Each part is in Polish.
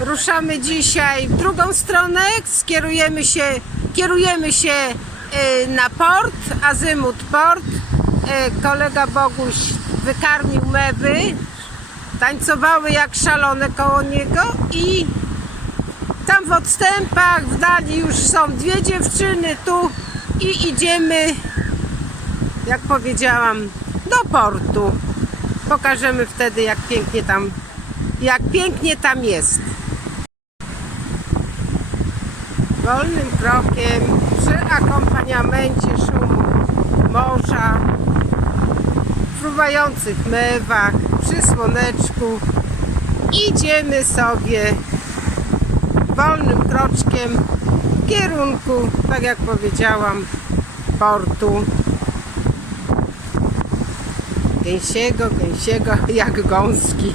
Ruszamy dzisiaj w drugą stronę, skierujemy się, kierujemy się y, na port, Azymut Port. Y, Kolega Boguś wykarmił mewy, tańcowały jak szalone koło niego i tam w odstępach, w dali już są dwie dziewczyny tu i idziemy, jak powiedziałam, do portu. Pokażemy wtedy, jak pięknie tam, jak pięknie tam jest. Wolnym krokiem, przy akompaniamencie szumu morza, fruwających mewach, przy słoneczku, idziemy sobie wolnym kroczkiem w kierunku, tak jak powiedziałam, portu. Gęsiego, gęsiego, jak gąski.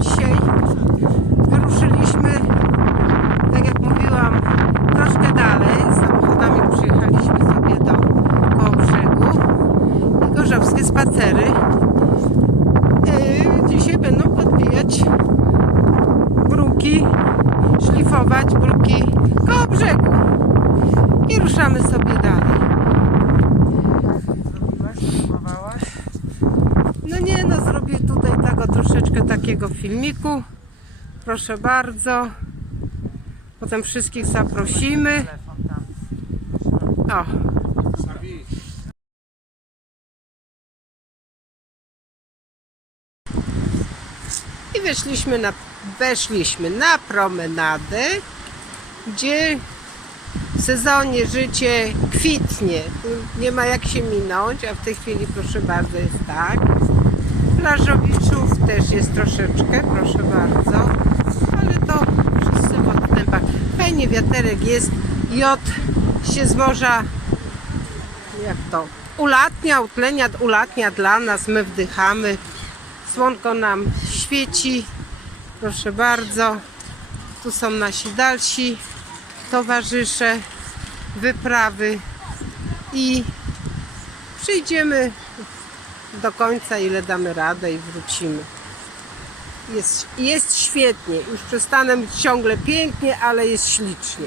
Dzisiaj wyruszyliśmy, tak jak mówiłam, troszkę dalej. Samochodami przyjechaliśmy sobie do koło brzegu. I gorzowskie spacery yy, dzisiaj będą podbijać bruki, szlifować bruki koło brzegu. I ruszamy sobie dalej. No nie, no zrobię tutaj tego troszeczkę takiego filmiku. Proszę bardzo. Potem wszystkich zaprosimy. O. I weszliśmy na, weszliśmy na promenadę, gdzie w sezonie życie kwitnie. Tu nie ma jak się minąć, a w tej chwili proszę bardzo jest tak. Plażowiczów też jest troszeczkę, proszę bardzo. Ale to wszyscy w odstępach. Fajnie wiaterek jest. Jod się z jak to ulatnia, utlenia, ulatnia dla nas, my wdychamy. Słonko nam świeci. Proszę bardzo. Tu są nasi dalsi towarzysze wyprawy i przyjdziemy do końca, ile damy radę i wrócimy. Jest, jest świetnie. Już przestanę być ciągle pięknie, ale jest ślicznie.